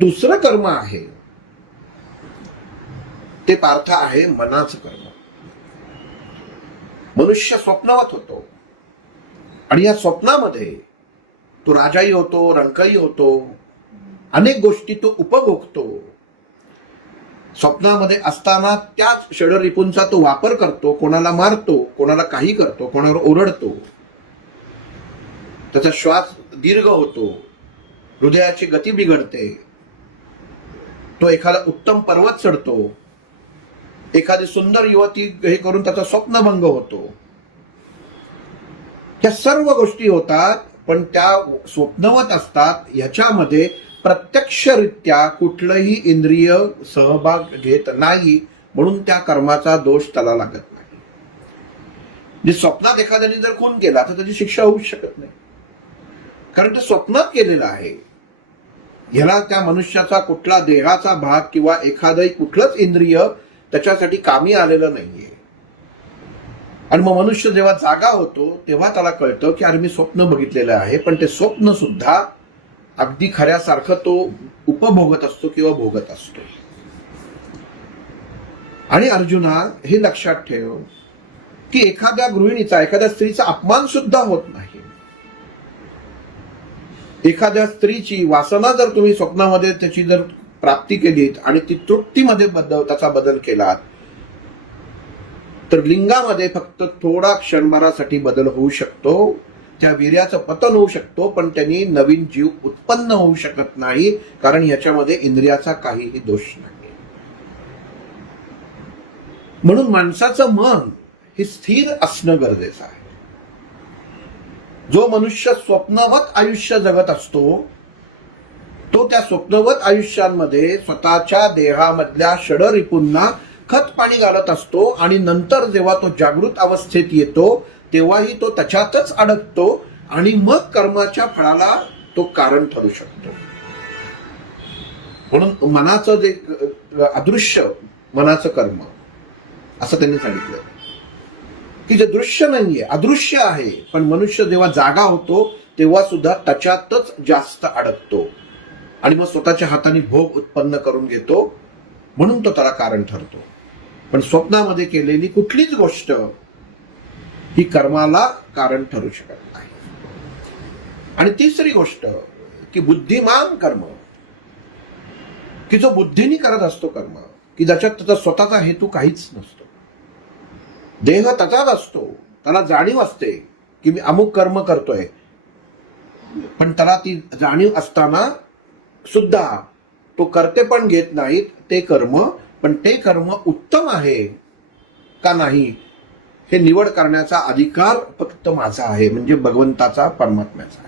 दुसरं कर्म आहे. ते पार्थ आहे मनाचं कर्म. मनुष्य स्वप्नवत होतो. आणि या स्वप्नामध्ये तो राजाही होतो रंकही होतो. अनेक गोष्टी तो उपभोगतो. स्वप्नामध्ये असताना त्याच षडरिपूंचा तो वापर करतो. कोणाला मारतो कोणाला काही करतो कोणावर ओरडतो. त्याचा श्वास दीर्घ होतो. हृदयाची गती बिघडते. तो एखादा उत्तम पर्वत चढतो. एखादी सुंदर युवती हे करून त्याचा स्वप्नभंग होतो. ह्या सर्व गोष्टी होतात पण त्या स्वप्नवत असतात याच्यामध्ये प्रत्यक्षरित्या कुठलंही इंद्रिय सहभाग घेत नाही म्हणून त्या कर्माचा दोष त्याला लागत नाही. जे स्वप्नात एखाद्याने जर खून केला तर त्याची शिक्षा होऊ शकत नाही. कारण ते स्वप्नात केलेलं आहे. ह्याला त्या मनुष्याचा कुठला देहाचा भाग किंवा एखादंही कुठलंच इंद्रिय त्याच्यासाठी कामी आलेलं नाहीये. आणि मग मनुष्य जेव्हा जागा होतो तेव्हा त्याला कळतं की अरे मी स्वप्न बघितलेलं आहे पण ते स्वप्न सुद्धा अगदी खऱ्यासारखं तो उपभोगत असतो किंवा भोगत असतो. आणि अर्जुना हे लक्षात ठेव की एखाद्या गृहिणीचा एखाद्या स्त्रीचा अपमान सुद्धा होत नाही. एखाद्या स्त्रीची वासना जर तुम्ही स्वप्नामध्ये त्याची जर प्राप्ती केलीत आणि ती तृप्तीमध्ये बदल त्याचा बदल केलात तर लिंगामध्ये फक्त थोडा क्षणभरासाठी बदल होऊ शकतो. त्या वीर्याचं पतन होऊ शकतो पण त्यांनी नवीन जीव उत्पन्न होऊ शकत नाही कारण याच्यामध्ये इंद्रियाचा काहीही दोष नाही. म्हणून माणसाचं मन हे स्थिर असणं गरजेचं आहे. जो मनुष्य स्वप्नवत आयुष्य जगत असतो तो त्या स्वप्नवत आयुष्यांमध्ये स्वतःच्या देहामधल्या षडरिपूंना खत पाणी घालत असतो आणि नंतर जेव्हा तो जागृत अवस्थेत येतो तेव्हाही तो त्याच्यातच अडकतो आणि मग कर्माच्या फळाला तो कारण ठरू शकतो. म्हणून मनाचं जे अदृश्य मनाचं कर्म असं त्यांनी सांगितलं. की जे दृश्य नाहीये अदृश्य आहे पण मनुष्य जेव्हा जागा होतो तेव्हा सुद्धा त्याच्यातच जास्त अडकतो. आणि मग स्वतःच्या हाताने भोग उत्पन्न करून घेतो म्हणून तो त्याला कारण ठरतो. पण स्वप्नामध्ये केलेली कुठलीच गोष्ट ही कर्माला कारण ठरू शकत नाही. आणि तिसरी गोष्ट की बुद्धिमान कर्म की जो बुद्धीने करत असतो कर्म की ज्याच्यात त्याचा स्वतःचा हेतू काहीच नसतो. देह त्याचाच असतो. त्याला जाणीव असते की मी अमुक कर्म करतोय. पण त्याला ती जाणीव असताना सुद्धा तो करते पण घेत नाहीत ते कर्म. पण ते कर्म उत्तम आहे का नाही हे निवड करण्याचा अधिकार फक्त माझा आहे म्हणजे भगवंताचा परमात्म्याचा